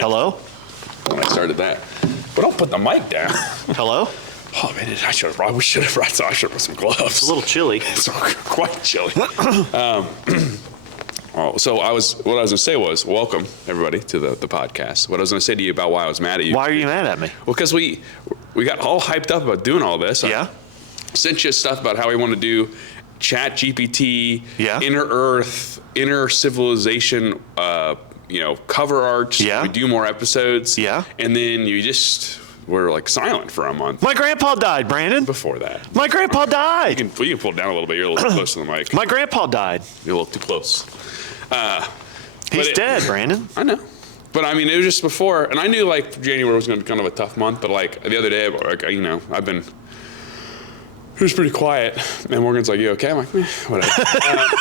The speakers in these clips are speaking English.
Hello? When I started that. But don't put the mic down. Hello? Oh, man, I should have put some gloves. It's a little chilly. It's quite chilly. So what I was going to say was, welcome, everybody, to the podcast. What I was going to say to you about why I was mad at you. Why are you mad at me? Well, because we got all hyped up about doing all this. Yeah? I sent you stuff about how we want to do Chat GPT, Inner Earth, Inner Civilization, cover arts. Yeah. We do more episodes. Yeah. And then you just were like silent for a month. My grandpa died, Brandon. Before that. My grandpa died. You can pull it down a little bit. You're a little too close to the mic. My grandpa died. You're a little too close. He's dead, Brandon. I know. But I mean, it was just before, and I knew like January was going to be kind of a tough month, but like the other day, it was pretty quiet. And Morgan's like, "You okay?" I'm like, whatever.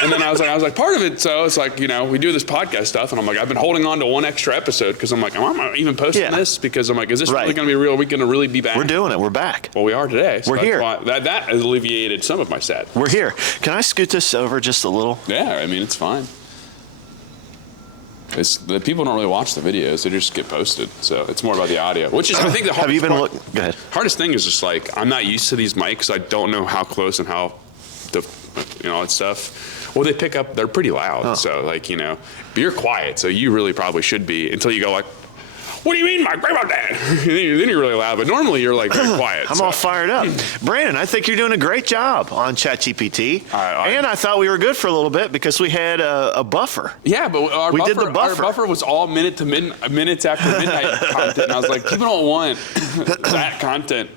And then I was like, part of it, so it's like, we do this podcast stuff, and I'm like, I've been holding on to one extra episode because I'm like, I'm not even posting this because I'm like, is this really going to be real? Are we going to really be back? We're doing it. We're back. Well, we are today. So we're here. That alleviated some of my sadness. We're here. Can I scoot this over just a little? Yeah, I mean, it's fine. The people don't really watch the videos; they just get posted. So it's more about the audio, which is I think the hardest. Have you been looking? Go ahead. Hardest thing is just like I'm not used to these mics. I don't know how close and how all that stuff. Well, they pick up. They're pretty loud. So like but you're quiet. So you really probably should be until you go like, "What do you mean, my grandma died?" then you're really loud. But normally you're like very quiet. I'm all fired up. Brandon, I think you're doing a great job on ChatGPT. And I thought we were good for a little bit because we had a buffer. Yeah, but our buffer was all minutes after midnight content. And I was like, people don't want that content.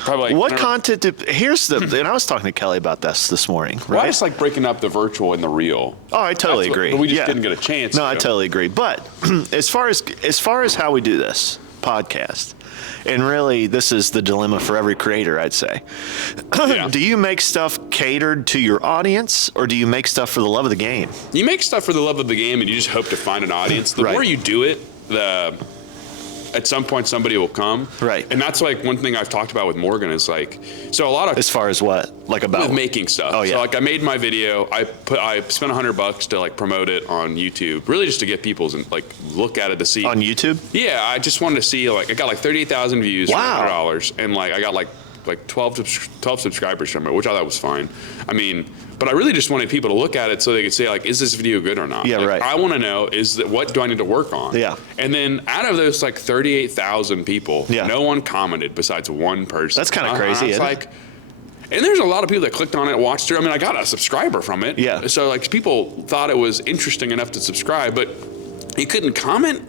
Probably what content and I was talking to Kelly about this morning. Right? Well, I just like breaking up the virtual and the real. Oh, I totally agree. But we just didn't get a chance. No, I totally agree. But as far as how we do this podcast, and really this is the dilemma for every creator, I'd say. Do you make stuff catered to your audience, or do you make stuff for the love of the game? You make stuff for the love of the game, and you just hope to find an audience. The more you do it, at some point somebody will come. Right. And that's like one thing I've talked about with Morgan is like, so a lot of. As far as what? Like about? With making stuff. Oh, yeah. So like I made my video, I spent $100 to like promote it on YouTube, really just to get people's and like look at it to see. On YouTube? Yeah, I just wanted to see like, I got like 38,000 views for $100 and like I got like 12 subscribers from it, which I thought was fine. I mean, but I really just wanted people to look at it so they could say like, is this video good or not? Yeah, right. I want to know what do I need to work on? Yeah. And then out of those like 38,000 people, no one commented besides one person. That's kind of crazy. It's like, and there's a lot of people that clicked on it, watched it. I mean, I got a subscriber from it. Yeah. So like people thought it was interesting enough to subscribe, but you couldn't comment.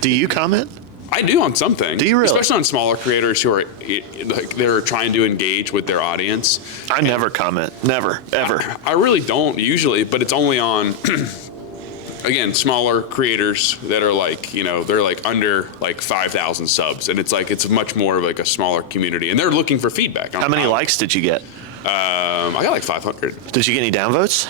Do you comment? I do on some things. Do you really? Especially on smaller creators who are they're trying to engage with their audience. I never comment. Never. Ever. I really don't usually, but it's only on again, smaller creators that are like, they're like under like 5,000 subs, and it's like it's much more of like a smaller community, and they're looking for feedback. How many likes did you get? I got like 500. Did you get any downvotes?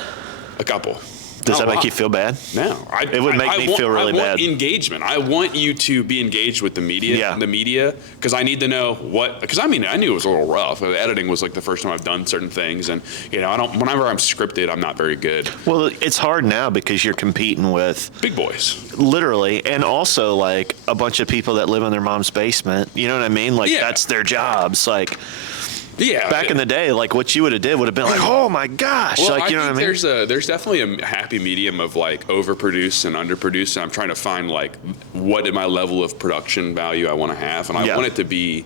A couple. Does that make you feel bad? No. It would make me feel really bad. I want engagement. I want you to be engaged with the media, because I need to know because I knew it was a little rough. The editing was like the first time I've done certain things, and whenever I'm scripted, I'm not very good. Well, it's hard now because you're competing with big boys. Literally, and also like a bunch of people that live in their mom's basement. You know what I mean? Like that's their jobs. Like back in the day, like what you would have did would have been like, oh my gosh, well, like you know what I mean? There's definitely a happy medium of like overproduce and underproduce, and I'm trying to find like what my level of production value I want to have, and I want it to be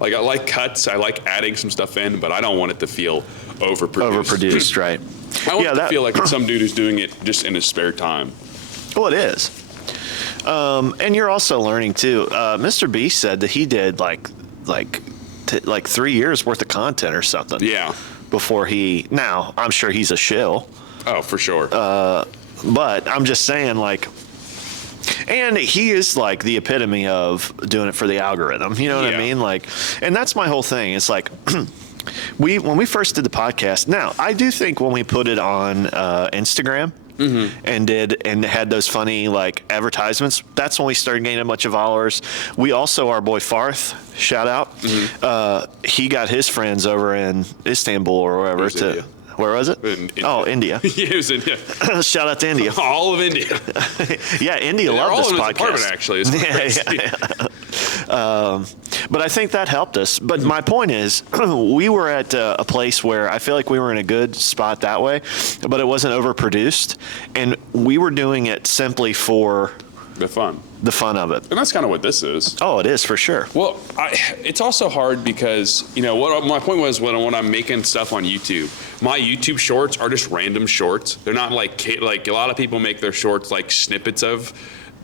like I like cuts, I like adding some stuff in, but I don't want it to feel overproduced. Right? I want it to feel like it's some dude who's doing it just in his spare time. Well, it is, and you're also learning too. Mr. B said that he did like 3 years worth of content or something. Yeah. Before now I'm sure he's a shill. Oh, for sure. But I'm just saying like, and he is like the epitome of doing it for the algorithm. You know what I mean? Like, and that's my whole thing. It's like, when we first did the podcast, now I do think when we put it on Instagram, and had those funny like advertisements, that's when we started gaining a bunch of followers. We also, our boy Farth, shout out, he got his friends over in Istanbul or wherever Where was it? Oh, India. It was India. Shout out to India. All of India. Yeah, India They're loved all this in his podcast. apartment, actually. It's crazy. But I think that helped us. But my point is, we were at a place where I feel like we were in a good spot that way, but it wasn't overproduced, and we were doing it simply for The fun. the fun of it. And that's kind of what this is. Oh, it is for sure. Well, it's also hard because, what my point was when I'm making stuff on YouTube, my YouTube shorts are just random shorts. They're not like a lot of people make their shorts like snippets of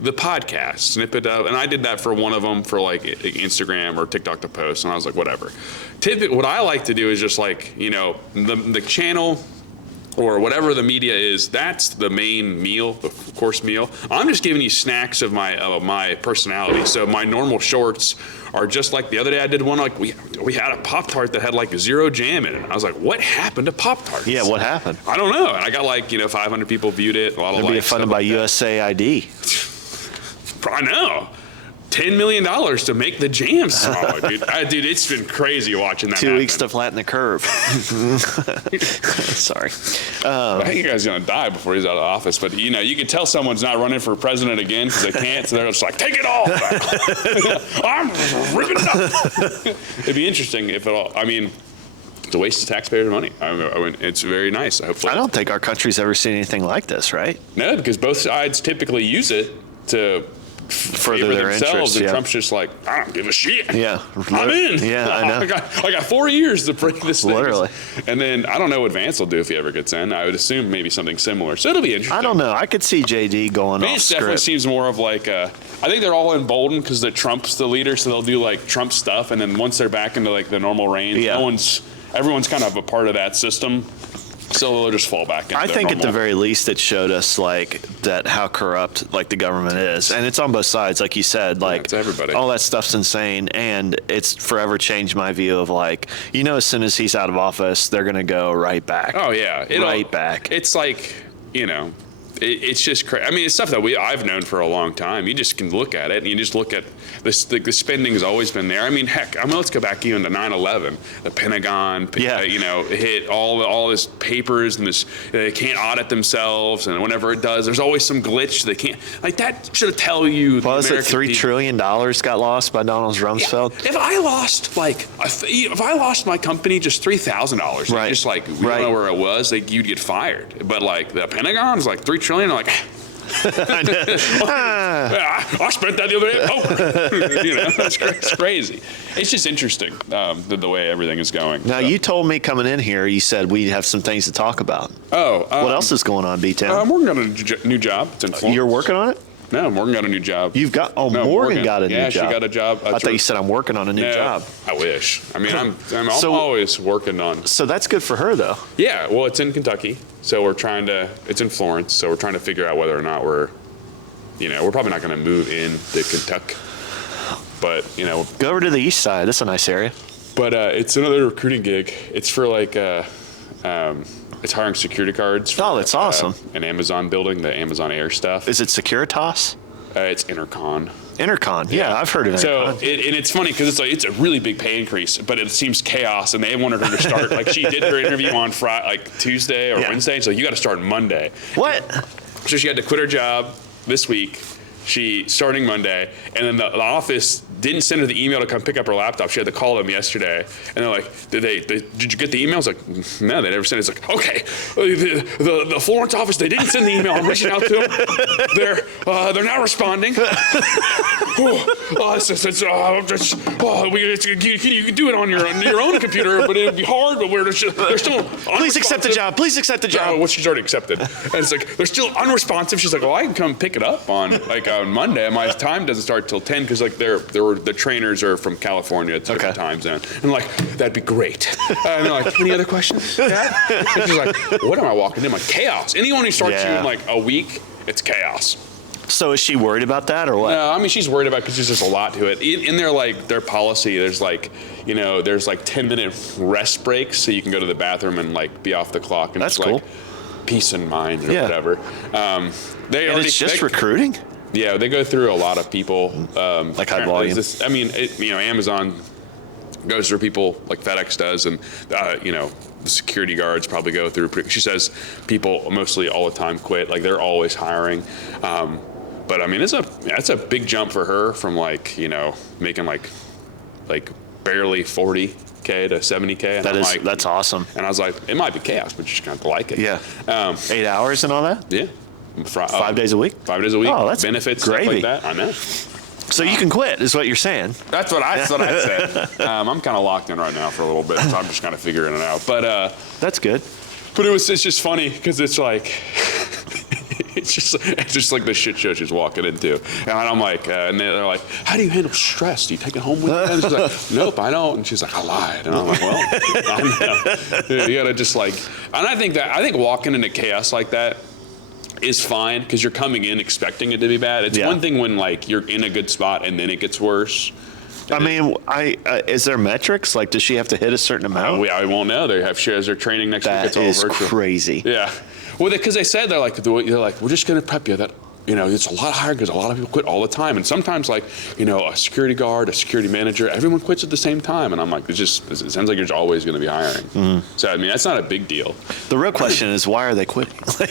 the podcast, and I did that for one of them for like Instagram or TikTok to post, and I was like, whatever. Typically, what I like to do is just like, the channel or whatever the media is, that's the main meal, the course meal. I'm just giving you snacks of my personality. So my normal shorts are just like the other day I did one, like we had a Pop-Tart that had like 0 jam in it. I was like, what happened to Pop-Tarts? Yeah, what happened? I don't know. And I got like, 500 people viewed it, a lot of It'd be likes. funded by USAID. I know. $10 million to make the jam smaller, dude. Dude, it's been crazy watching that 2 happen. weeks to flatten the curve. Sorry. I think the guy's going to die before he's out of office. But, you can tell someone's not running for president again because they can't. So they're just like, take it all. I'm ripping it up. It'd be interesting if it all, it's a waste of taxpayers' money. It's very nice. Hopefully. I don't think our country's ever seen anything like this, right? No, because both sides typically use it to Further their themselves, interests, and yeah. Trump's just like, I don't give a shit. Yeah. I'm in. Yeah, I know. I got 4 years to break this thing. Literally. And then I don't know what Vance will do if he ever gets in. I would assume maybe something similar. So it'll be interesting. I don't know. I could see JD going off Vance definitely script. seems more of like I think they're all emboldened because Trump's the leader, so they'll do like Trump stuff, and then once they're back into like the normal range, Yeah. everyone's kind of a part of that system. So they'll just fall back into I their think at the normal. very least it showed us like that how corrupt like the government is, and it's on both sides, like you said. Like it's everybody. all that stuff's insane, and it's forever changed my view of like as soon as he's out of office, they're gonna go right back. Oh yeah, right back. It's like it's just crazy. It's stuff that I've known for a long time. You just can look at it, and you just look at this. The spending has always been there. Heck, let's go back even to 9/11. The Pentagon, hit all this papers, and this they can't audit themselves, and whenever it does, there's always some glitch. They can't that should tell you. What was it? $3 trillion got lost by Donald Rumsfeld. Yeah. If I lost my company just $3,000, right. just like we don't know where it was, you'd get fired. But like the Pentagon's like $3 trillion, like. I spent that the other day at poker. It's crazy. It's just interesting the way everything is going. Now, you told me coming in here, you said we'd have some things to talk about. What else is going on, B-Town? I'm working on a new job. It's in Florence. You're working on it? No, Morgan got a new job. You've got Morgan got a new job. Yeah, she got a job. I thought you said I'm working on a new job. I wish. I'm always working on. So that's good for her, though. Yeah, well, it's in Kentucky, so it's in Florence, so we're trying to figure out whether or not we're probably not going to move into Kentucky, but go over to the east side. That's a nice area. But it's another recruiting gig. It's for like it's hiring security guards. For, that's awesome. An Amazon building, the Amazon Air stuff. Is it Securitas? It's Intercon. Intercon, yeah, I've heard of Intercon. So, and it's funny because it's a really big pay increase, but it seems chaos, and they wanted her to start, like she did her interview on Friday, like Tuesday or Wednesday, so you got to start Monday. What? So she had to quit her job this week. She starting Monday, and then the office didn't send her the email to come pick up her laptop. She had to call them yesterday, and they're like, "Did you get the email?" I was like, "No, they never sent it." It's like, "Okay, the Florence office, they didn't send the email. I'm reaching out to them. They're not responding. You can do it on your own computer, but it'd be hard. But they're still please accept the job. Please accept the job. Well, she's already accepted, and it's like they're still unresponsive. She's like, "Well, I can come pick it up on Monday. My time doesn't start till 10 because like the trainers are from California. It's a different time zone." And like, that'd be great. And they're like, "Any other questions, Dad?" And she's like, "What am I walking in? Like chaos. Anyone who starts you in like a week, it's chaos." So is she worried about that or what? No, she's worried about because there's just a lot to it. In their policy, there's like 10-minute rest breaks so you can go to the bathroom and like be off the clock. And that's just, cool. Like, peace and mind or whatever. It's just recruiting? Yeah, they go through a lot of people. like high volume. Amazon goes through people like FedEx does, and the security guards probably go through. She says people mostly all the time quit. Like they're always hiring. But I mean, that's a big jump for her from making like barely 40K to 70K. And that's awesome. And I was like, it might be chaos, but you just kind of like it. Yeah. 8 hours and all that? Yeah. 5 days a week? 5 days a week. Oh, that's benefits, gravy. stuff like that. I know. So you can quit, is what you're saying. That's what I said. I'm kind of locked in right now for a little bit, so I'm just kind of figuring it out. But that's good. But it's just funny because it's like it's just like the shit show she's walking into, and I'm like, and they're like, how do you handle stress? Do you take it home with you? And she's like, nope, I don't. And she's like, I lied, and I'm like, well, I know. You gotta just like, and I think walking into chaos like that is fine because you're coming in expecting it to be bad. It's one thing when like you're in a good spot and then it gets worse. I mean, is there metrics? Like, does she have to hit a certain amount? I won't know. They have shares. They're training next week. It's all virtual. That is crazy. Yeah. Well, because they said they're like, we're just going to prep you that, it's a lot higher because a lot of people quit all the time. And sometimes a security guard, a security manager, everyone quits at the same time. And I'm like, it sounds like you're always going to be hiring. Mm-hmm. So, I mean, that's not a big deal. The real question is, why are they quitting? Probably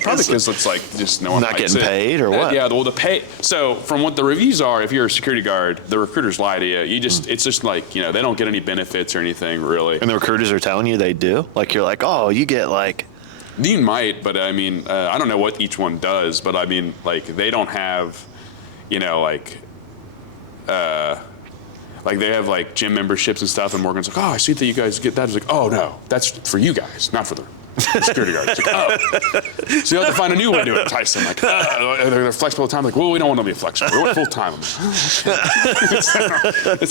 because it's like just no one not getting paid or what? Yeah, well, the pay. So from what the reviews are, if you're a security guard, the recruiters lie to you. It's just like, they don't get any benefits or anything really. And the recruiters are telling you they do? Like, you're like, oh, you get like... Dean might, but I mean, I don't know what each one does, but I mean, like, they don't have, they have like gym memberships and stuff, and Morgan's like, oh, I see that you guys get that. It's like, oh no, that's for you guys, not for the security guard. It's like, oh. So you have to find a new way to entice them. Like, they're flexible time. Like, well, we don't want to be flexible. We want full time. It's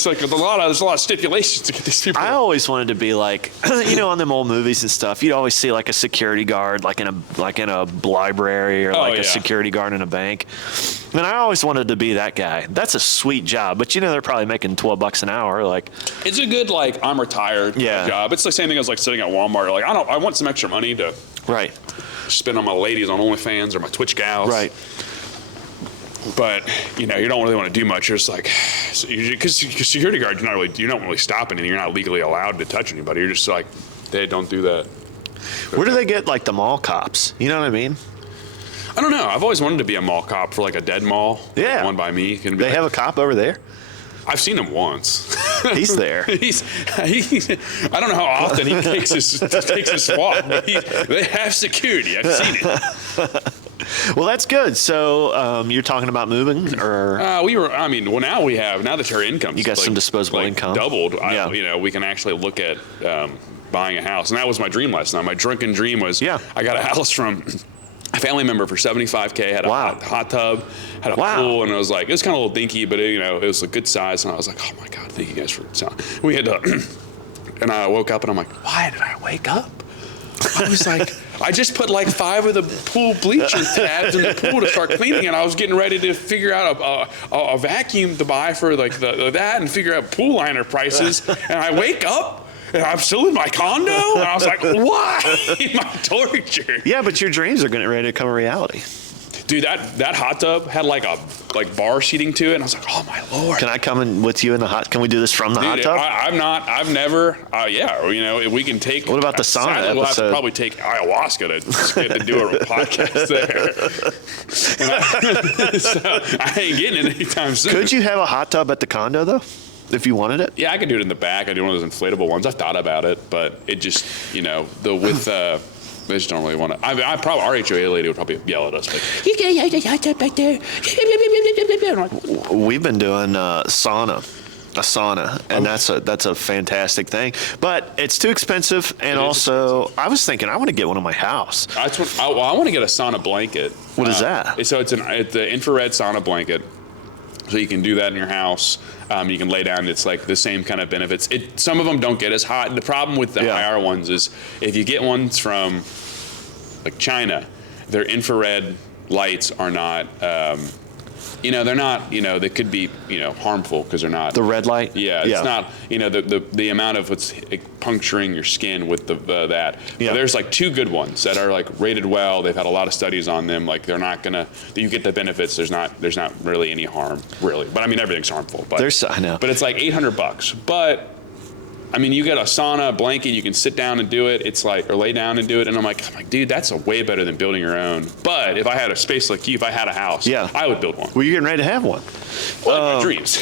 like there's a lot of stipulations to get these people. I always wanted to be like, on them old movies and stuff, you'd always see like a security guard, like in a library or a security guard in a bank. And I always wanted to be that guy. That's a sweet job, but they're probably making $12 an hour. Like, it's a good I'm retired job. It's the same thing as like sitting at Walmart. Like, I want some extra money to spend on my ladies on OnlyFans or my Twitch gals. Right. But you don't really want to do much. You're just like, because security guard, you don't really stop anything. You're not legally allowed to touch anybody. You're just like, they don't do that. Where do they get like the mall cops? You know what I mean? I don't know. I've always wanted to be a mall cop for like a dead mall. Yeah. Like one by me. They have a cop over there? I've seen him once. He's there. He's I don't know how often he takes his walk, but they have security. I've seen it. Well, that's good. So you're talking about moving, or now that your income's you got some disposable income doubled. We can actually look at buying a house, and that was my dream last night. My drunken dream was I got a house from a family member for $75K, had a hot tub, had a pool, and it was kind of a little dinky, but it was a good size. And I was like, oh my God, thank you guys for telling. We had to, and I woke up and I'm like, why did I wake up? I was like, I just put 5 of the pool bleacher tabs in the pool to start cleaning, and I was getting ready to figure out a vacuum to buy for that and figure out pool liner prices. And I wake up. And I'm still in my condo? And I was like, why? My torture. Yeah, but your dreams are getting ready to become a reality. Dude, that hot tub had bar seating to it, and I was like, oh my Lord. Can I come in with you in the hot? Can we do this from the hot tub? I've never. We can take. What about the sauna episode? We'll have to probably take ayahuasca to do a podcast there. So I ain't getting it anytime soon. Could you have a hot tub at the condo though? If you wanted it? Yeah, I could do it in the back. I do one of those inflatable ones. I've thought about it, but it just, I just don't really want to. I probably, our HOA lady would probably yell at us. Like, you can't have a hot tub back there. We've been doing a sauna, and that's a fantastic thing. But it's too expensive, and also I was thinking I want to get one in my house. I want to get a sauna blanket. What is that? So it's the infrared sauna blanket. So you can do that in your house. You can lay down. It's like the same kind of benefits. Some of them don't get as hot. The problem with the IR ones is if you get ones from China, their infrared lights are not. They're not. They could be harmful because they're not. The red light. Yeah, it's not. The amount of what's puncturing your skin with that. Yeah. But there's 2 good ones that are rated well. They've had a lot of studies on them. They're not gonna. You get the benefits. There's not really any harm really. But I mean everything's harmful. But I know. But it's $800. But I mean, you get a sauna, a blanket, you can sit down and do it. It's like, or lay down and do it. And I'm like, dude, that's a way better than building your own. But if I had a space like you, if I had a house, I would build one. Well, you're getting ready to have one. Well, my dreams.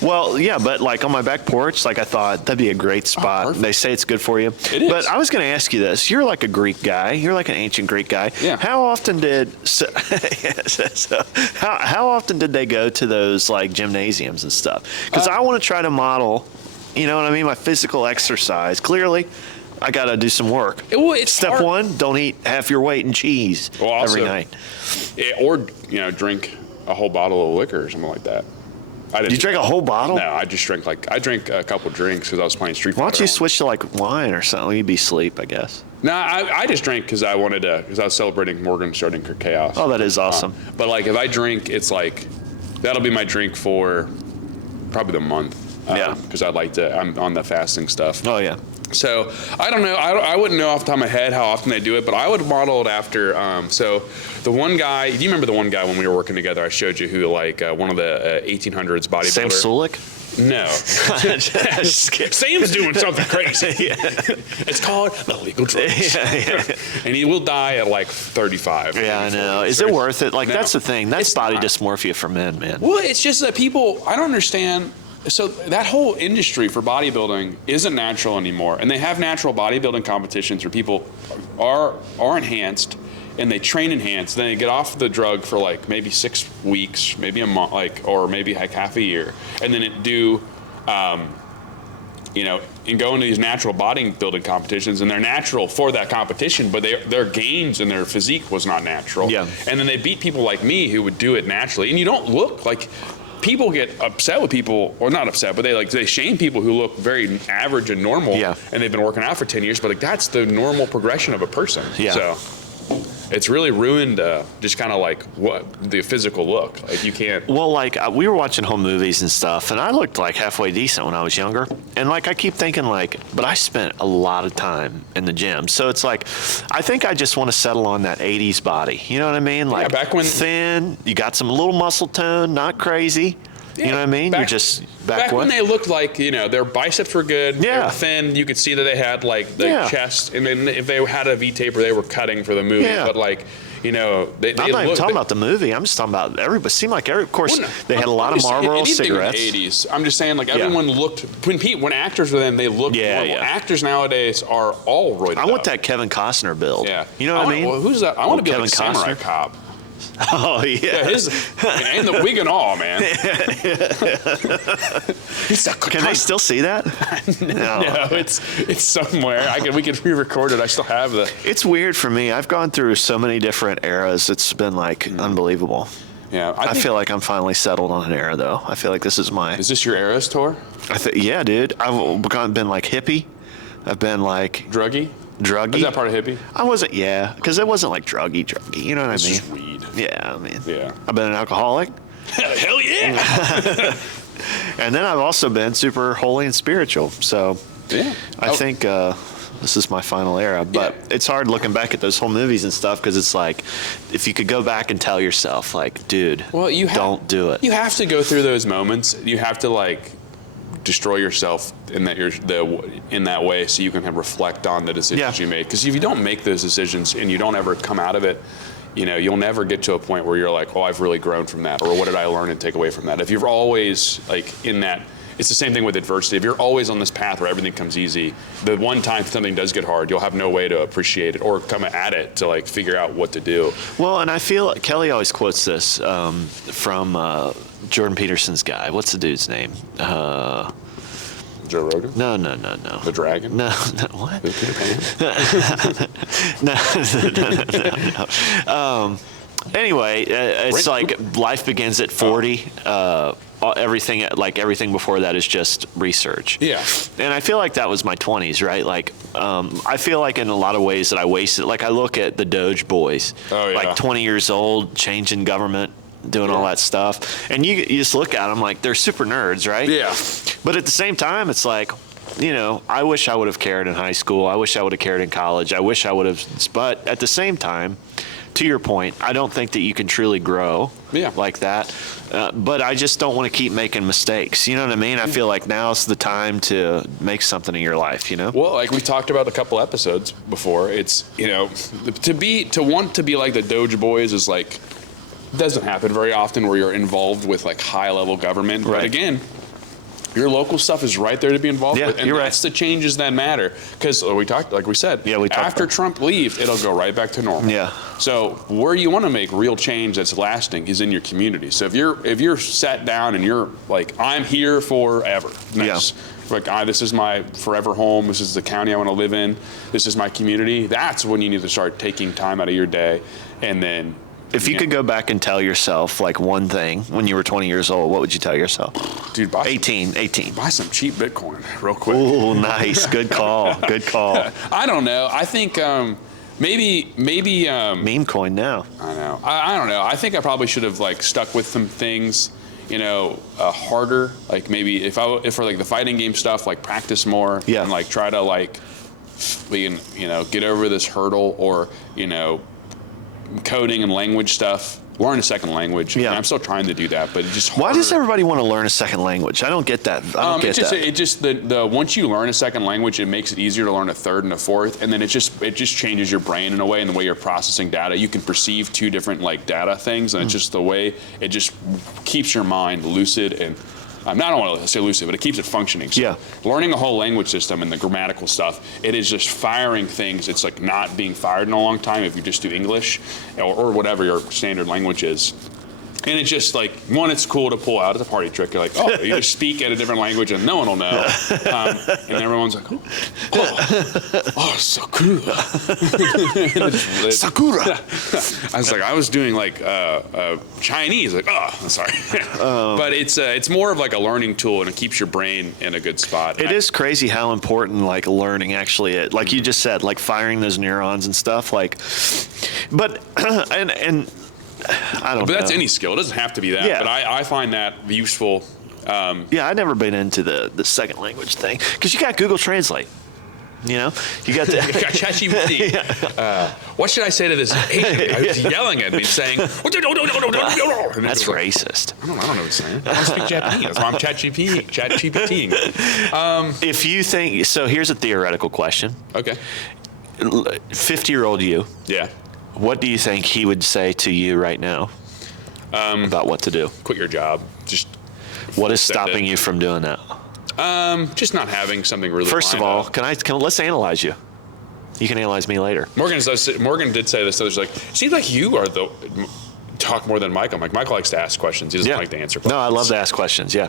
Well, yeah, but like on my back porch, like I thought that'd be a great spot. They say it's good for you. It is. But I was going to ask you this. You're like a Greek guy. You're like an ancient Greek guy. Yeah. How often did how often did they go to those like gymnasiums and stuff? Because I want to try to model, you know what I mean, my physical exercise. Clearly, I got to do some work. It's Step hard. 1, don't eat half your weight in cheese every night. Or, drink a whole bottle of liquor or something like that. You drank a whole bottle? No, I just drank I drank a couple drinks because I was playing Street Fighter. Why don't you switch to like wine or something? You'd be asleep, I guess. No, I just drank because I wanted to, because I was celebrating Morgan starting her chaos. Oh, that is awesome. But like if I drink, it's like, that'll be my drink for probably the month. Because I'm on the fasting stuff. Oh, yeah. So I don't know. I wouldn't know off the top of my head how often they do it, but I would model it after. So the one guy, do you remember the one guy when we were working together? I showed you who one of the 1800s bodybuilder. Sam Sulik? No. Sam's doing something crazy. It's called the legal drugs. And he will die at like 35. Yeah, I know. Is it worth it? Like, that's the thing. That's body dysmorphia for men, man. Well, it's just that people, I don't understand. So that whole industry for bodybuilding isn't natural anymore. And they have natural bodybuilding competitions where people are enhanced and they train enhanced. Then they get off the drug for like maybe 6 weeks, maybe a month, or maybe like half a year. And then and go into these natural bodybuilding competitions, and they're natural for that competition, but their gains and their physique was not natural. Yeah. And then they beat people like me who would do it naturally. And you don't look like... People get upset with people, or not upset, but they shame people who look very average and normal, and they've been working out for 10 years, but like that's the normal progression of a person. Yeah. So it's really ruined just kind of like what the physical look. Like you can't. Well, like we were watching home movies and stuff, and I looked like halfway decent when I was younger. And like I keep thinking but I spent a lot of time in the gym. So it's like, I think I just want to settle on that 80s body. You know what I mean? Like back when thin, you got some little muscle tone, not crazy. You know what I mean? You're just back when they looked like, their biceps were good. Yeah. They were thin. You could see that they had like the chest. And then if they had a V taper, they were cutting for the movie. Yeah. But like, they I'm not even talking about the movie. I'm just talking about everybody. It seemed like of course, they had a lot of Marlboro cigarettes. In the 80s. I'm just saying, like everyone looked when actors were then, they looked normal. Yeah. Actors nowadays are all roided I want that Kevin Costner build. Yeah. You know what I mean? Well, who's that? I want to be Kevin like Samurai Costner. Cop. Oh yeah. And the wig and all, man. Can they still see that? No, it's somewhere. We could re-record it. I still have the. It's weird for me. I've gone through so many different eras. It's been like unbelievable. Yeah, I feel like I'm finally settled on an era, though. I feel like this is my. Is this your Eras tour? Yeah, dude. I've been like hippie. I've been like druggy. Is that part of hippie? I wasn't. Yeah, because it wasn't like druggy. You know what It's I mean? just weed. Yeah, I mean. Yeah. I've been an alcoholic. Hell yeah. And then I've also been super holy and spiritual. So yeah, I think this is my final era. But it's hard looking back at those whole movies and stuff because it's like, if you could go back and tell yourself, like, dude, don't do it. You have to go through those moments. You have to like destroy yourself in that way, so you can reflect on the decisions you made. Because if you don't make those decisions and you don't ever come out of it, you'll never get to a point where you're like, oh, I've really grown from that, or what did I learn and take away from that? If you're always like in that, it's the same thing with adversity. If you're always on this path where everything comes easy, the one time something does get hard, you'll have no way to appreciate it or come at it to like figure out what to do. Well, and I feel Kelly always quotes this from Jordan Peterson's guy. What's the dude's name? Joe Rogan? No. The Dragon? No, what? Peter Pan? No. Anyway, it's like life begins at 40. Everything before that is just research. Yeah. And I feel like that was my 20s, right? Like, I feel like in a lot of ways that I wasted. Like, I look at the Doge boys, like 20 years old, changing government, doing all that stuff, and you just look at them like they're super nerds, right? Yeah. But at the same time, it's like, I wish I would have cared in high school. I wish I would have cared in college. I wish I would have. But at the same time, to your point, I don't think that you can truly grow like that. But I just don't want to keep making mistakes. You know what I mean? I feel like now's the time to make something in your life, you know? Well, like we talked about a couple episodes before, it's, you know, to want to be like the Doge Boys is like, doesn't happen very often where you're involved with like high level government. Right. But again, your local stuff is right there to be involved with, and that's the changes that matter. Because we talked, like we said, after Trump leaves, it'll go right back to normal. Yeah. So where you want to make real change that's lasting is in your community. So if you're sat down and you're like, I'm here forever, like this is my forever home. This is the county I want to live in. This is my community. That's when you need to start taking time out of your day, and then. If you could go back and tell yourself like one thing when you were 20 years old, what would you tell yourself? Dude, 18. Buy some cheap Bitcoin real quick. Oh, nice. Good call. Good call. I don't know. I think maybe meme coin now. I know. I don't know. I think I probably should have like stuck with some things, you know, harder. Like maybe if for like the fighting game stuff, like practice more and like try to like get over this hurdle, or coding and language stuff, learn a second language. Yeah. I'm still trying to do that, but it's just harder. Why does everybody want to learn a second language? I don't get that. Once you learn a second language, it makes it easier to learn a third and a fourth, and then it just changes your brain in a way, and the way you're processing data. You can perceive two different like data things, and it's just the way it just keeps your mind lucid and. I don't want to say lucid, but it keeps it functioning. So learning a whole language system and the grammatical stuff, it is just firing things. It's like not being fired in a long time if you just do English or whatever your standard language is. And it's just like, one, it's cool to pull out as a party trick. You're like, oh, you just speak at a different language and no one will know. And everyone's like, oh, Sakura. Sakura. I was doing like Chinese, like, oh, I'm sorry. But it's more of like a learning tool, and it keeps your brain in a good spot. It is crazy how important like learning actually is. Like you just said, like firing those neurons and stuff. Like, but and I don't know. But that's any skill. It doesn't have to be that. Yeah. But I find that useful. I've never been into the second language thing, because you got Google Translate. You know, you got ChatGPT. What should I say to this Asian guy who's yelling at me, saying, "That's racist." I don't know what he's saying. I don't speak Japanese. That's why I'm ChatGPTing. If you think so, here's a theoretical question. Okay. 50-year-old you. Yeah. What do you think he would say to you right now about what to do? Quit your job. Just. What is stopping you from doing that? Just not having something really. First of all, let's analyze you. You can analyze me later. Morgan did say this. So there's like, seems like you are the talk more than Michael. Michael likes to ask questions. He doesn't like to answer questions. No, I love to ask questions. Yeah.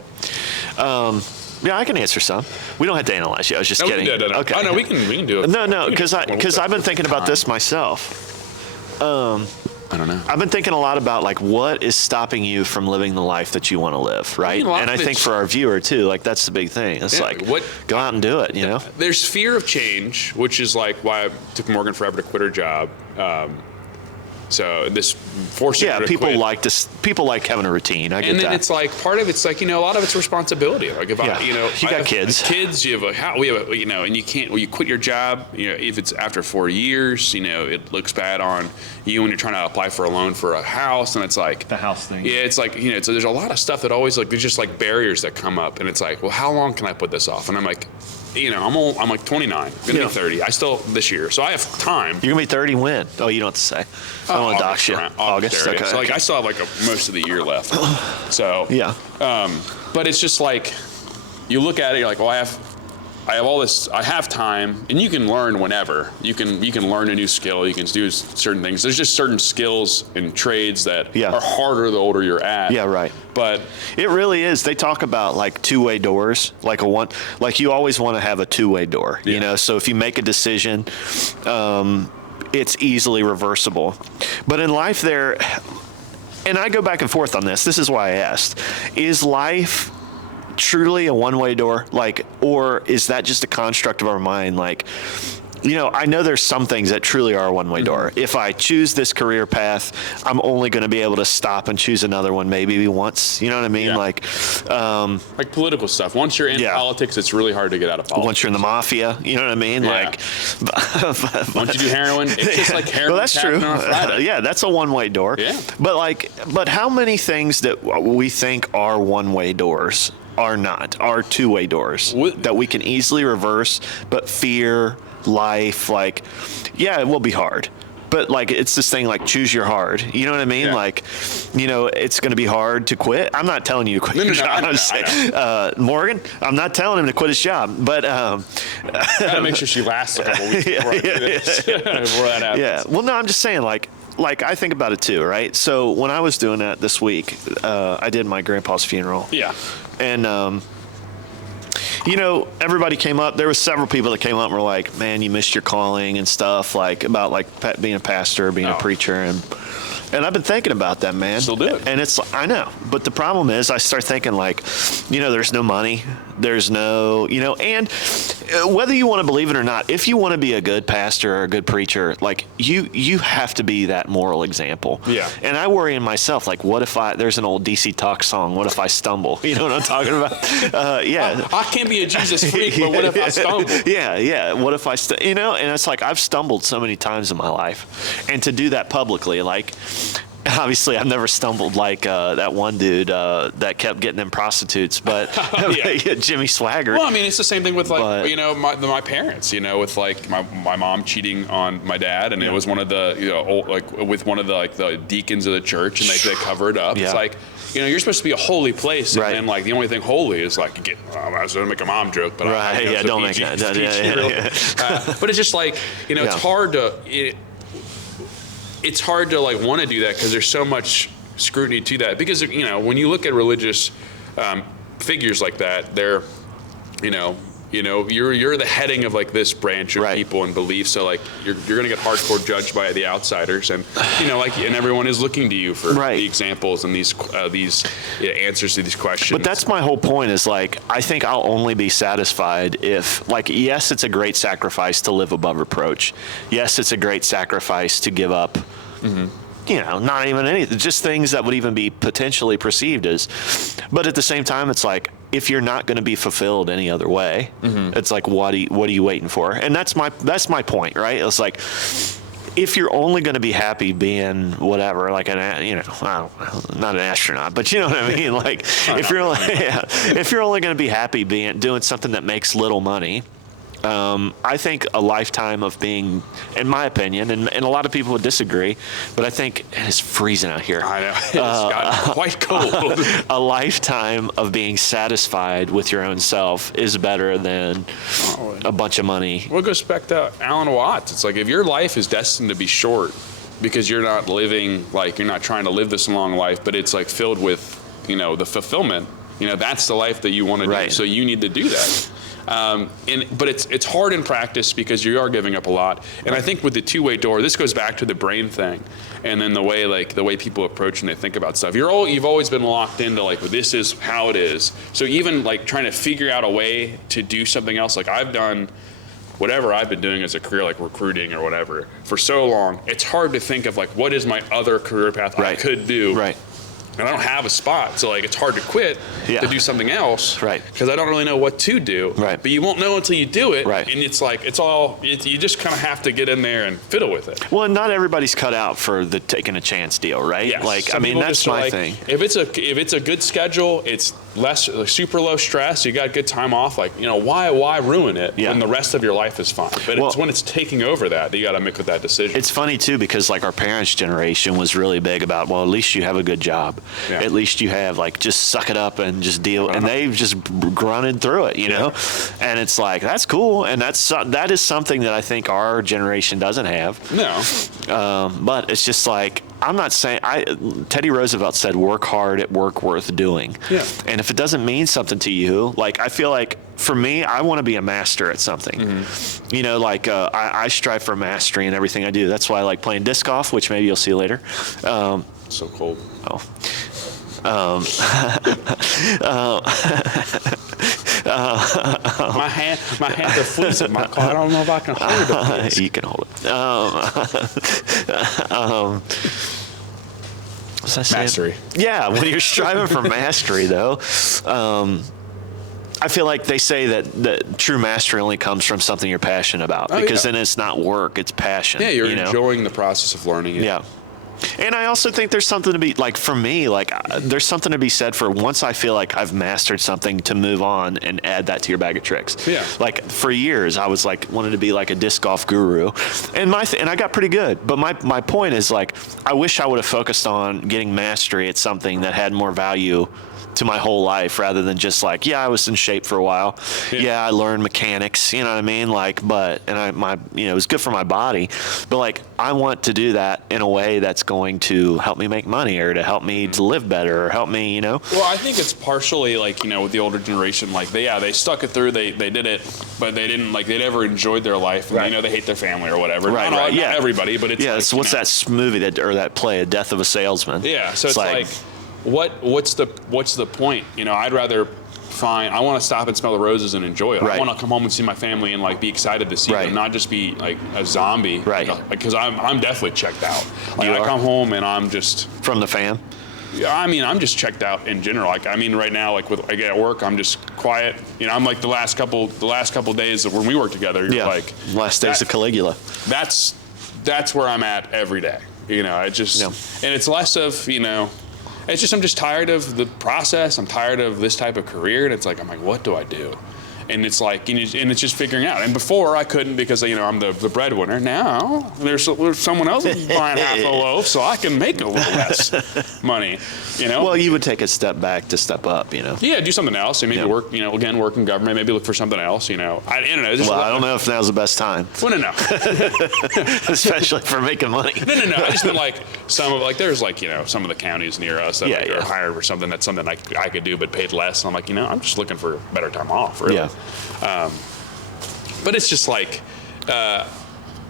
Yeah, I can answer some. We don't have to analyze you. I was just kidding. No. Okay. Oh no, we can do it. No, because I've been thinking about this myself. I don't know. I've been thinking a lot about like what is stopping you from living the life that you want to live, right? And I think for our viewer too, like that's the big thing. It's go out and do it, you know? There's fear of change, which is like why it took Morgan forever to quit her job. So this forcing her to people quit. People like having a routine. I get that. And then it's like part of it's like a lot of it's responsibility. Like if you got kids, you have a house, we have and you can't. Well, you quit your job. If it's after 4 years, it looks bad on you when you're trying to apply for a loan for a house, and it's like the house thing. Yeah, it's like so there's a lot of stuff that always like there's just like barriers that come up, and it's like, well, how long can I put this off? And I'm like. I'm like 29, gonna be 30. I still this year, so I have time. You're gonna be 30 when? Oh, you don't have to say. I don't want to dox you. August. Okay. So like I still have like most of the year left. So yeah. But it's just like you look at it, you're like, well, I have all this. I have time, and you can learn whenever. You can learn a new skill. You can do certain things. There's just certain skills and trades that are harder the older you're at. Yeah, right. But it really is. They talk about like two-way doors, like you always want to have a two-way door. Yeah. So if you make a decision, it's easily reversible. But in life, and I go back and forth on this. This is why I asked: is life truly a one-way door, or is that just a construct of our mind? Like I know there's some things that truly are a one-way door. If I choose this career path, I'm only going to be able to stop and choose another one maybe once. You know what I mean? Yeah. Like political stuff. Once you're in politics, it's really hard to get out of politics. Once you're in the mafia, you know what I mean? Yeah. Like, once you do heroin, it's just like heroin. Well, that's true. On a Friday. Yeah, that's a one-way door. Yeah. But how many things that we think are one-way doors are two-way doors that we can easily reverse? But fear, life, like, yeah, it will be hard. But like, it's this thing like, choose your hard. You know what I mean? Yeah. Like, it's going to be hard to quit. I'm not telling you to quit your job. I know. Morgan, I'm not telling him to quit his job. But gotta make sure she lasts a couple weeks before that happens. Yeah. Well, no, I'm just saying, like I think about it too, right? So when I was doing that this week, I did my grandpa's funeral. Yeah. And everybody came up. There was several people that came up and were like, "Man, you missed your calling," and stuff about being a pastor, being a preacher, and I've been thinking about that, man. Still do it. And I know, but the problem is, I start thinking like, there's no money, there's no, and whether you want to believe it or not, if you want to be a good pastor or a good preacher, like you have to be that moral example. Yeah. And I worry in myself, like, what if there's an old DC Talk song, what if I stumble? You know what I'm talking about? Yeah. I can't be a Jesus freak, but what if I stumble? Yeah. What if and it's like, I've stumbled so many times in my life, and to do that publicly, like, obviously I've never stumbled like that one dude that kept getting them prostitutes, but Jimmy Swaggart. Well, I mean, it's the same thing with my parents, with like my mom cheating on my dad, and it was one of the, with one of the like the deacons of the church, and they cover it up. Yeah. It's like, you're supposed to be a holy place, and then like the only thing holy is like, I was going to make a mom joke, but don't make that. But it's just like, it's hard to. It's hard to like want to do that because there's so much scrutiny to that. Because when you look at religious figures like that, they're, you're the heading of like this branch of people and beliefs. So like you're gonna get hardcore judged by the outsiders, and and everyone is looking to you for the examples and these answers to these questions. But that's my whole point. Is like, I think I'll only be satisfied if, like, yes, it's a great sacrifice to live above reproach. Yes, it's a great sacrifice to give up. Mm-hmm. Not even anything, just things that would even be potentially perceived as. But at the same time, it's like, if you're not going to be fulfilled any other way, it's like, what are you waiting for? And that's my point, right? It's like, if you're only going to be happy being whatever, like not an astronaut, but you know what I mean? Like, if you're only going to be happy doing something that makes little money, I think a lifetime of being, in my opinion, and a lot of people would disagree, but I think it's freezing out here. I know. It's gotten quite cold. A lifetime of being satisfied with your own self is better than a bunch of money. Well, it goes back to Alan Watts. It's like, if your life is destined to be short because you're not living, like, you're not trying to live this long life, but it's like filled with, the fulfillment, that's the life that you want to do. So you need to do that. But it's hard in practice because you are giving up a lot. And I think with the two-way door, this goes back to the brain thing, and then the way people approach and they think about stuff. You've always been locked into like, well, this is how it is. So even like trying to figure out a way to do something else, like I've done whatever I've been doing as a career, like recruiting or whatever, for so long, it's hard to think of like, what is my other career path I could do. Right. And I don't have a spot, so like it's hard to quit to do something else, because I don't really know what to do. But you won't know until you do it, and it's like you just kind of have to get in there and fiddle with it. Well, not everybody's cut out for the taking a chance deal, right? Yes. Like, Some that's my thing. If it's a good schedule, it's less super low stress. You got good time off. Like, why ruin it when the rest of your life is fine? But it's when it's taking over that you got to make with that decision. It's funny too, because like our parents' generation was really big about, well, at least you have a good job. Yeah. At least you have, like, just suck it up and just deal. And they've just grunted through it, know? And it's like, that's cool. And that is something that I think our generation doesn't have. No. But it's just like, I'm not saying, Teddy Roosevelt said, work hard at work worth doing. Yeah. And if it doesn't mean something to you, like, I feel like, for me, I want to be a master at something. Mm-hmm. I strive for mastery in everything I do. That's why I like playing disc golf, which maybe you'll see later. So cold. Oh. My hand, the fleece of my car. I don't know if I can hold it. You can hold it. What's I saying? Mastery. Yeah, when you're striving for mastery, though, I feel like they say that true mastery only comes from something you're passionate about, because then it's not work, it's passion. Yeah, you're enjoying the process of learning it. Yeah. And I also think there's something to be, like, for me, like, there's something to be said for once I feel like I've mastered something, to move on and add that to your bag of tricks. Yeah. Like, for years, I was like, wanted to be like a disc golf guru, and and I got pretty good. But my point is, like, I wish I would have focused on getting mastery at something that had more value to my whole life, rather than just like, I was in shape for a while. Yeah, I learned mechanics, you know what I mean? Like, it was good for my body, but like, I want to do that in a way that's going to help me make money, or to help me to live better, or help me, Well, I think it's partially like, with the older generation, like they stuck it through, they did it, but they didn't, like, they never enjoyed their life. And, right. They hate their family or whatever. Right, not yeah. everybody, but it's so what's that movie that play, A Death of a Salesman? Yeah, so it's like what's the point? I'd rather I want to stop and smell the roses and enjoy it. Right. I want to come home and see my family and like be excited to see them, not just be like a zombie. Right. Because I'm definitely checked out. Like, You I are? come home and I'm just From the fan? Yeah, I'm just checked out in general. Like, right now, like I get at work, I'm just quiet. I'm like the last couple days of when we work together. You're like last days of Caligula. That's where I'm at every day. I just and it's less of it's just I'm just tired of the process. I'm tired of this type of career, and it's like I'm like, what do I do? And it's like, and it's just figuring out. And before I couldn't, because I'm the breadwinner. Now there's someone else buying half a loaf, so I can make a little less money. Well, you would take a step back to step up. Yeah, do something else, and maybe work. Again, work in government. Maybe look for something else. I don't know. I don't know if now's the best time. Well, no. Especially for making money. No. I just mean like there's some of the counties near us that are hired for something that's something I could do but paid less. And I'm like, I'm just looking for better time off. Really. Yeah. But it's just like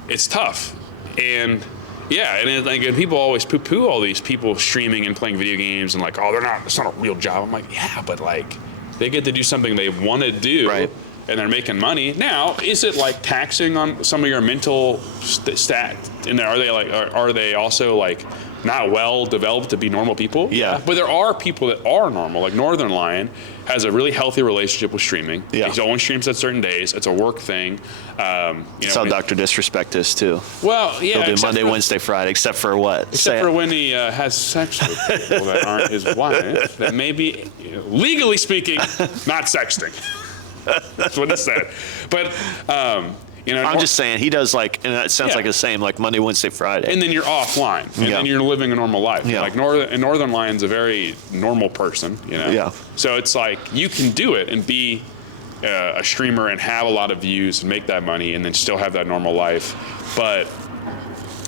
it's tough, and people always poo-poo all these people streaming and playing video games and like, it's not a real job. I'm like, yeah, but like they get to do something they want to do, right, and they're making money. Now, is it like taxing on some of your mental stat? And are they also like not well developed to be normal people? Yeah. But there are people that are normal, like Northern Lion has a really healthy relationship with streaming. Yeah. He only streams at certain days. It's a work thing. That's how Dr. Disrespect is too. Well, yeah. He'll do Monday, Wednesday, Friday, except for what? Except for when he has sex with people that aren't his wife. That may be, legally speaking, not sexting. That's what he said. But, I'm just saying, he does and that sounds like the same, like Monday, Wednesday, Friday. And then you're offline, and then you're living a normal life. Yeah. Like Northern Lion's a very normal person, Yeah. So it's like you can do it and be a streamer and have a lot of views and make that money and then still have that normal life. But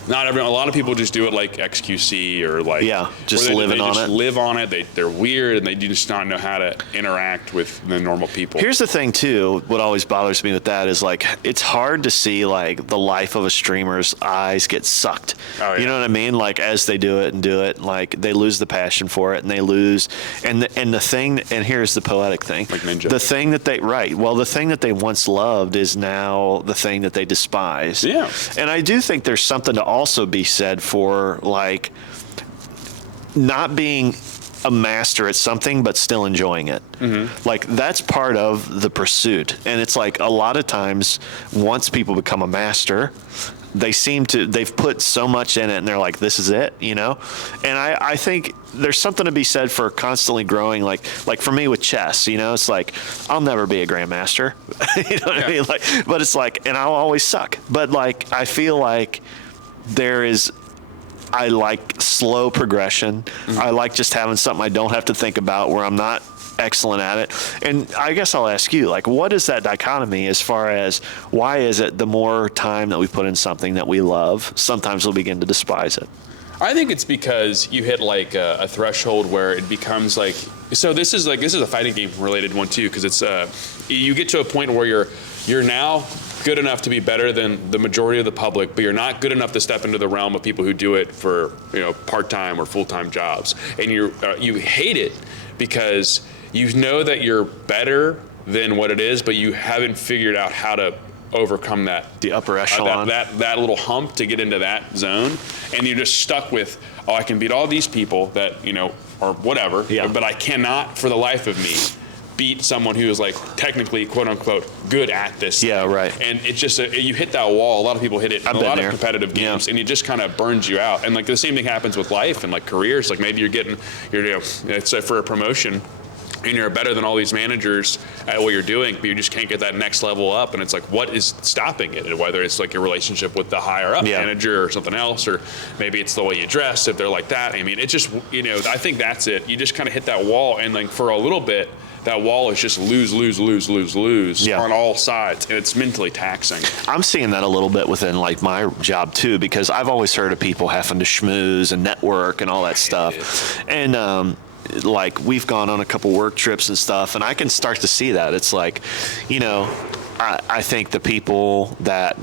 not everyone. A lot of people just do it like XQC or like just they living on just it. Live on it. They're weird and they do just not know how to interact with the normal people. Here's the thing too. What always bothers me with that is like it's hard to see like the life of a streamer's eyes get sucked. Oh, yeah. You know what I mean? Like as they do it, like they lose the passion for it and they lose. And the thing. And here's the poetic thing. Like Ninja. The thing that they the thing that they once loved is now the thing that they despise. Yeah. And I do think there's something to also be said for like not being a master at something but still enjoying it. Mm-hmm. Like that's part of the pursuit. And it's like a lot of times once people become a master, they've put so much in it and they're like, this is it, And I think there's something to be said for constantly growing. Like for me with chess, it's like, I'll never be a grandmaster, you know what I mean? Like, but it's like, and I'll always suck. But like, I feel like I like slow progression. Mm-hmm. I like just having something I don't have to think about where I'm not excellent at it. And I guess I'll ask you, like, what is that dichotomy as far as why is it the more time that we put in something that we love, sometimes we'll begin to despise it? I think it's because you hit like a threshold where it becomes like, so this is a fighting game related one too, because it's you get to a point where you're now good enough to be better than the majority of the public, but you're not good enough to step into the realm of people who do it for part-time or full-time jobs, and you hate it because you know that you're better than what it is, but you haven't figured out how to overcome the upper echelon, that little hump to get into that zone, and you're just stuck with, oh, I can beat all these people that, you know, or whatever, but I cannot for the life of me beat someone who is like technically, quote unquote, good at this. Yeah, thing. right. And it's just you hit that wall. A lot of people hit it in a lot of competitive games, and it just kind of burns you out. And like the same thing happens with life and like careers. Like maybe you're let's say for a promotion, and you're better than all these managers at what you're doing, but you just can't get that next level up. And it's like, what is stopping it? And whether it's like your relationship with the higher up manager or something else, or maybe it's the way you dress, if they're like that. I mean, it's just, you know, I think that's it. You just kind of hit that wall, and like for a little bit, that wall is just lose on all sides, and it's mentally taxing. I'm seeing that a little bit within like my job too, because I've always heard of people having to schmooze and network and all that stuff. And like we've gone on a couple work trips and stuff, and I can start to see that. It's like, you know, I think the people that,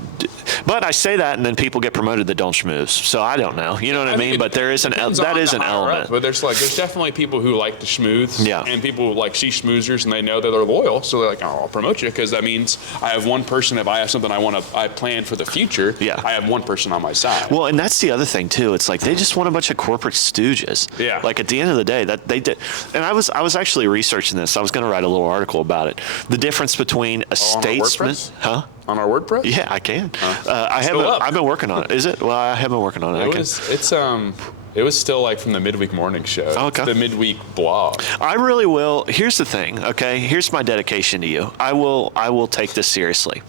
but I say that, and then people get promoted that don't schmooze. So I don't know, you know what I mean? But there is an element. But there's definitely people who like to schmooze, and people who like see schmoozers, and they know that they're loyal, so they're like, oh, I'll promote you because that means I have one person. If I have something I plan for the future, I have one person on my side. Well, and that's the other thing too. It's like they just want a bunch of corporate stooges. Yeah. Like at the end of the day, that they did. And I was actually researching this. I was going to write a little article about it. The difference between a statesman, on our WordPress? Yeah, I can. I've been working on it. Is it? Well, I have been working on it. It was still like from the midweek morning show. Okay. The midweek blog. I really will. Here's the thing, okay? Here's my dedication to you. I will take this seriously.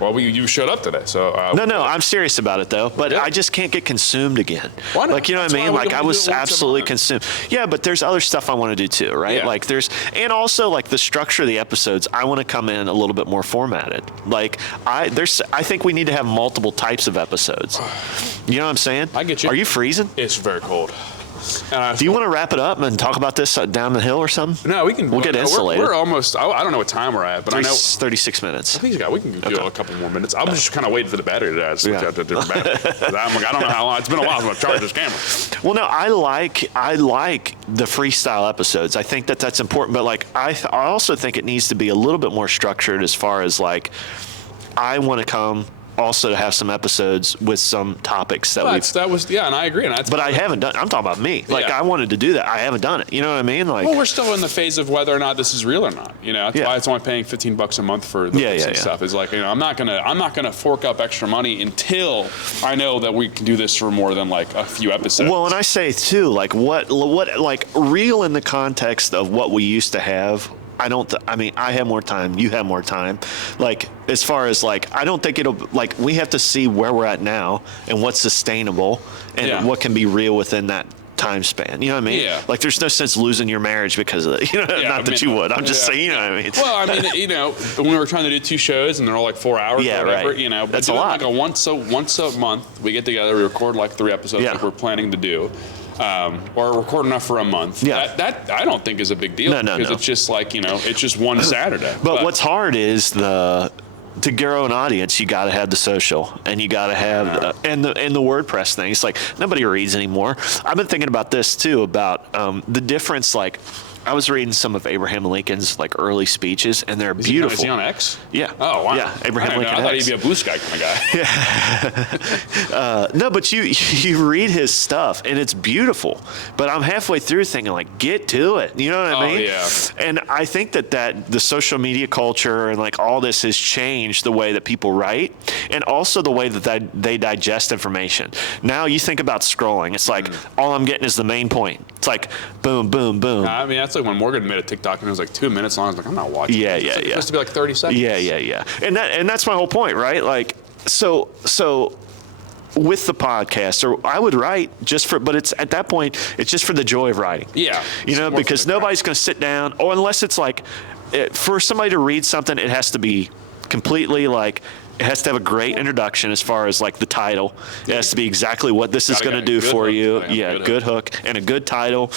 Well, you showed up today, so... No, I'm serious about it, though. But I just can't get consumed again. Why not? Like, you know what I mean? Like, I was absolutely consumed. Yeah, but there's other stuff I want to do, too, right? Yeah. Like, and also, like, the structure of the episodes, I want to come in a little bit more formatted. Like, I think we need to have multiple types of episodes. You know what I'm saying? I get you. Are you freezing? It's very cold. Do you want to wrap it up and talk about this down the hill or something? No, we can. We'll get insulated. We're almost. I don't know what time we're at, but I know 36 minutes. I think we can do a couple more minutes. I'm just kind of waiting for the battery to die. Switch out to a different battery. I don't know how long. It's been a while since I've charged this camera. Well, no, I like the freestyle episodes. I think that's important, but like I also think it needs to be a little bit more structured as far as like I want to come. Also to have some episodes with some topics that and I agree. But I haven't done. I'm talking about me. Like I wanted to do that. I haven't done it. You know what I mean? Like, well, we're still in the phase of whether or not this is real or not. You know, that's why it's only paying $15 a month for the stuff. Is like, you know, I'm not gonna fork up extra money until I know that we can do this for more than like a few episodes. Well, and I say too, like what like real in the context of what we used to have. I mean, I have more time. You have more time. Like, as far as, like, I don't think it'll, like, we have to see where we're at now and what's sustainable and what can be real within that time span. You know what I mean? Yeah. Like, there's no sense losing your marriage because of it. You know, not that you would. I'm just saying, you know what I mean? Well, I mean, you know, when we were trying to do 2 shows and they're all like 4 hours or whatever, you know. That's a lot. Like once a month, we get together, we record like 3 episodes like we're planning to do. Or record enough for a month. Yeah. That I don't think is a big deal. No. Because it's just like, you know, it's just one Saturday. But what's hard is to grow an audience, you got to have the social, and you got to have and the WordPress thing. It's like nobody reads anymore. I've been thinking about this too, about the difference. Like, I was reading some of Abraham Lincoln's like early speeches, and they're beautiful. Is he on X? Yeah. Oh wow. Yeah, Abraham Lincoln. I thought he'd be a blue sky kind of guy. No, but you read his stuff, and it's beautiful. But I'm halfway through thinking like, get to it. You know what I mean? Yeah. And I think that the social media culture and like all this has changed the way that people write, and also the way that they digest information. Now you think about scrolling. It's like all I'm getting is the main point. It's like boom, boom, boom. I mean, that's like when Morgan made a TikTok and it was like 2 minutes long. I was like, I'm not watching. Yeah. It's supposed to be like 30 seconds. Yeah. And that's my whole point, right? Like, so with the podcast, or I would write but it's at that point, it's just for the joy of writing. Yeah. You know, because nobody's going to sit down, or unless it's like, for somebody to read something, it has to be completely like, it has to have a great introduction as far as like the title. It has to be exactly what this is going to do for you. Yeah, good hook and a good title.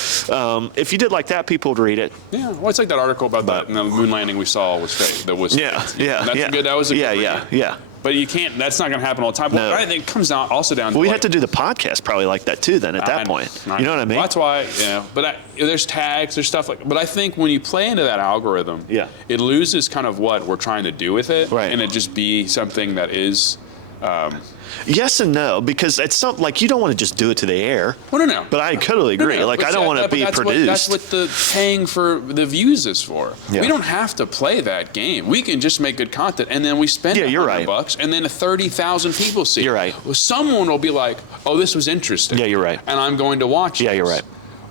If you did like that, people would read it. Yeah, well, it's like that article about that the moon landing we saw was fake. That was yeah. That was a good. Yeah. But you can't. That's not going to happen all the time. No. Well, I think it comes down also down. Well, we to have to do the podcast probably like that too. Then at that point, you know what I mean? Well, that's why. But there's tags, there's stuff like. But I think when you play into that algorithm, it loses kind of what we're trying to do with it, right? And it just be something that is. Yes and no, because it's something like you don't want to just do it to the air. Well, no. But I totally agree. No. Like I don't want to be produced. That's what the paying for the views is for. Yeah. We don't have to play that game. We can just make good content, and then we spend $100, and then 30,000 people see. You're right. Well, someone will be like, "Oh, this was interesting." Yeah, you're right. And I'm going to watch it. Yeah, you're right.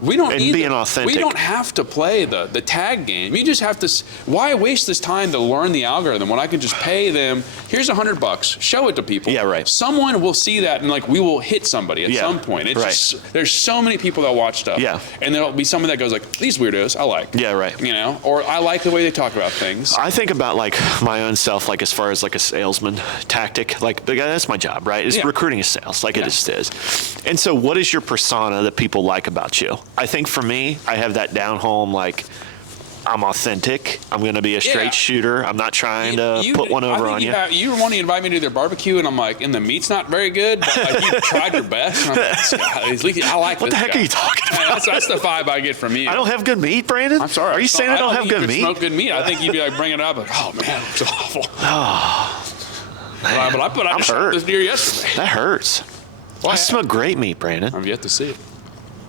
We don't and being authentic. We don't have to play the tag game. You just have to. Why waste this time to learn the algorithm when I can just pay them? Here's $100. Show it to people. Yeah, right. Someone will see that and like we will hit somebody at some point. It's just, there's so many people that watch stuff. Yeah. And there'll be someone that goes like, these weirdos I like. Yeah, right. You know, or I like the way they talk about things. I think about like my own self, like as far as like a salesman tactic. Like that's my job, right? Is recruiting is sales, like it just is. And so, what is your persona that people like about you? I think for me, I have that down home, like I'm authentic. I'm going to be a straight shooter. I'm not trying to put one over on you. You want to invite me to their barbecue, and I'm like, and the meat's not very good, but like you tried your best. And I'm like, I like what this the heck guy. are you talking about? That's the vibe I get from you. I don't have good meat, Brandon? I'm sorry. Are you saying I don't have good meat? Smoke good meat. I think you'd be like bringing it up, like, oh man, it's awful. Oh, man. But I put out this deer yesterday. That hurts. Well, I smoke great meat, Brandon. I've yet to see it.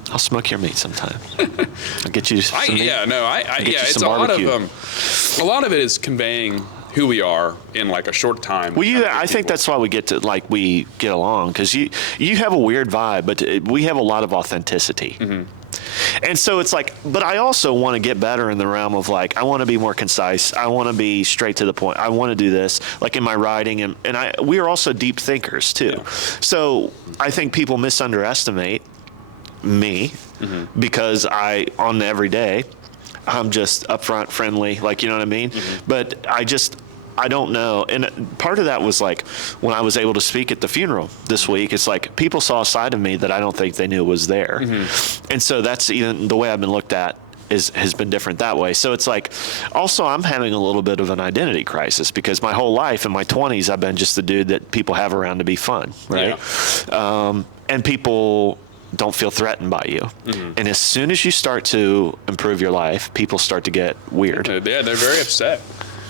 I'll smoke your meat sometime. I'll get you some meat. It's a lot of it is conveying who we are in like a short time. Well, I think that's why we get along, because you have a weird vibe, but we have a lot of authenticity. Mm-hmm. And so it's like, but I also want to get better in the realm of like, I want to be more concise. I want to be straight to the point. I want to do this, like in my writing. And we are also deep thinkers too. Yeah. So I think people misunderestimate me because on every day, I'm just upfront, friendly, like, you know what I mean? Mm-hmm. But I don't know. And part of that was like when I was able to speak at the funeral this week, it's like people saw a side of me that I don't think they knew was there. Mm-hmm. And so that's even the way I've been looked at has been different that way. So it's like, also I'm having a little bit of an identity crisis because my whole life in my 20s, I've been just the dude that people have around to be fun, right? Yeah. And people don't feel threatened by you. Mm-hmm. And as soon as you start to improve your life, people start to get weird. Yeah, they're very upset.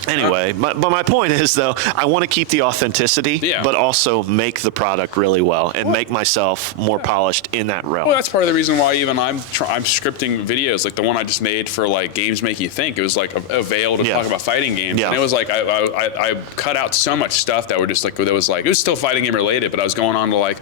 Anyway, but my point is, though, I want to keep the authenticity, but also make the product really well and make myself more polished in that realm. Well, that's part of the reason why even I'm scripting videos, like the one I just made for like Games Make You Think. It was like a veil to talk about fighting games. Yeah. And it was like I cut out so much stuff that were just like, it was still fighting game related, but I was going on to like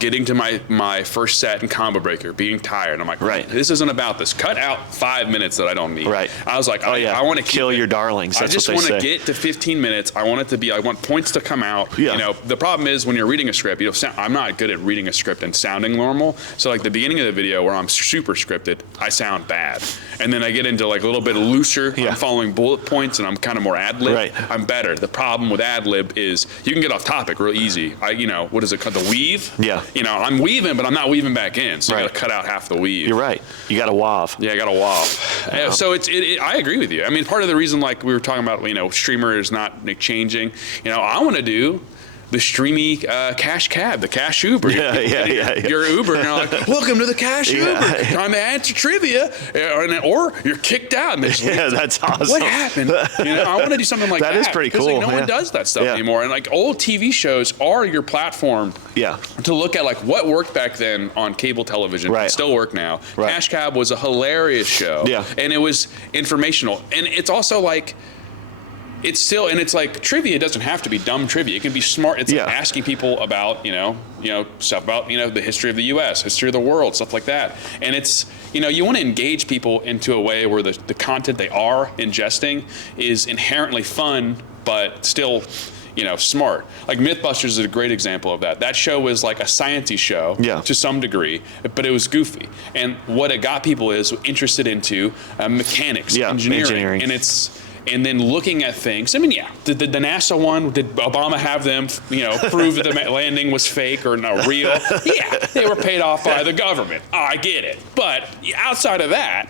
getting to my first set in Combo Breaker, being tired. I'm like, this isn't about this. Cut out 5 minutes that I don't need. Right. I was like, I want to kill your darlings. That's what I want to get to 15 minutes. I want points to come out. Yeah. You know, the problem is when you're reading a script, I'm not good at reading a script and sounding normal. So like the beginning of the video where I'm super scripted, I sound bad. And then I get into like a little bit looser. I'm following bullet points and I'm kind of more ad-lib. Right. I'm better. The problem with ad-lib is you can get off topic real easy. What is it called? The weave? Yeah. You know, I'm weaving, but I'm not weaving back in. So you got to cut out half the weave. You're right. You got to wav. Yeah, I got to wav. So I agree with you. I mean, part of the reason, like we were talking about, streamer is not changing. I want to do the streamy cash cab, the cash Uber. You're Uber, and you're like, welcome to the cash Uber. Time to answer trivia, or you're kicked out. And that's awesome. What happened? I want to do something like that. That is pretty cool. No one does that stuff anymore. And like old TV shows are your platform. To look at like what worked back then on cable television. Right. Still work now. Right. Cash Cab was a hilarious show. Yeah. And it was informational, and it's also like. It's like trivia doesn't have to be dumb trivia. It can be smart. It's like asking people about, stuff about, the history of the U.S., history of the world, stuff like that. And it's, you want to engage people into a way where the content they are ingesting is inherently fun, but still, smart. Like Mythbusters is a great example of that. That show was like a sciencey show to some degree, but it was goofy. And what it got people is interested into mechanics, engineering. And then looking at things. I mean, did the NASA one, did Obama have them, prove that the landing was fake or not real? Yeah, they were paid off by the government. I get it. But outside of that,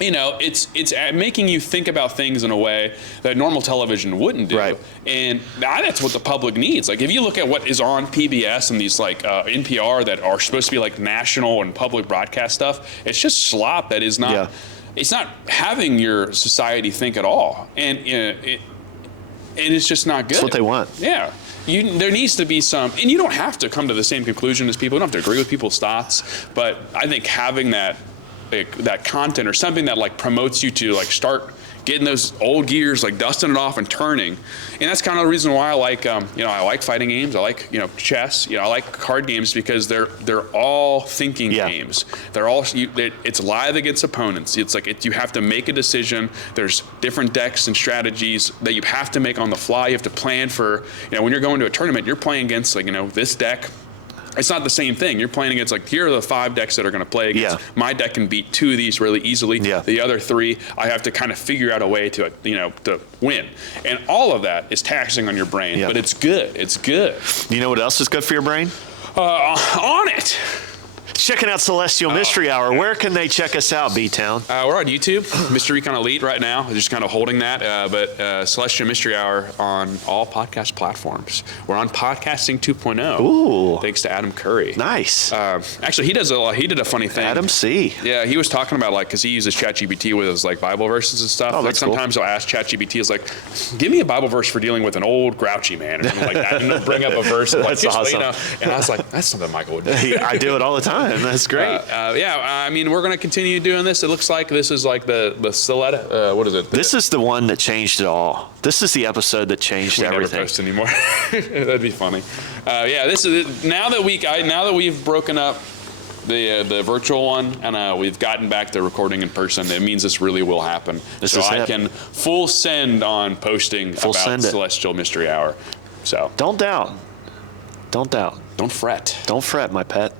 it's making you think about things in a way that normal television wouldn't do. Right. And that's what the public needs. Like, if you look at what is on PBS and these like NPR that are supposed to be like national and public broadcast stuff, it's just slop that is not. Yeah. It's not having your society think at all, and it's just not good. That's what they want. Yeah. There needs to be some, and you don't have to come to the same conclusion as people. You don't have to agree with people's thoughts, but I think having that content or something that like promotes you to like start getting those old gears, like dusting it off and turning. And that's kind of the reason why I like, I like fighting games. I like, chess. I like card games because they're all thinking games. They're all, it's live against opponents. It's like, you have to make a decision. There's different decks and strategies that you have to make on the fly. You have to plan for, when you're going to a tournament, you're playing against like, this deck. It's not the same thing. You're playing against like, here are the 5 decks that are going to play against. Yeah. My deck can beat 2 of these really easily. Yeah. The other 3, I have to kind of figure out a way to, to win. And all of that is taxing on your brain, but it's good. It's good. You know what else is good for your brain? On it. Checking out Celestial Mystery Hour. Where can they check us out, B-Town? We're on YouTube, Mystery Recon Elite right now. Just kind of holding that. But Celestial Mystery Hour on all podcast platforms. We're on Podcasting 2.0. Ooh. Thanks to Adam Curry. Nice. Actually, he did a funny thing. Adam C. Yeah, he was talking about like, because he uses ChatGPT with his like Bible verses and stuff. Oh, like that's sometimes cool. I'll ask ChatGPT, is like, give me a Bible verse for dealing with an old grouchy man or something like that. And he'll bring up a verse. That's like, awesome. And I was like, that's something Michael would do. I do it all the time. That's great. I mean, we're going to continue doing this. It looks like this is like the Soletta. What is it? This is the one that changed it all. This is the episode that changed everything. Never post anymore. That'd be funny. This is now that we've broken up the virtual one and we've gotten back to recording in person. It means this really will happen. I can full send on posting about Celestial Mystery Hour. So don't doubt. Don't doubt. Don't fret. Don't fret, my pet.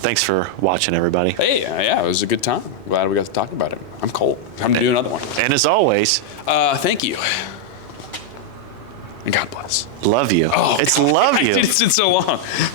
Thanks for watching, everybody. Hey, it was a good time. Glad we got to talk about it. I'm cold. Time to do another one. And as always, thank you. And God bless. Love you. Oh, it's God. love you. It's been so long.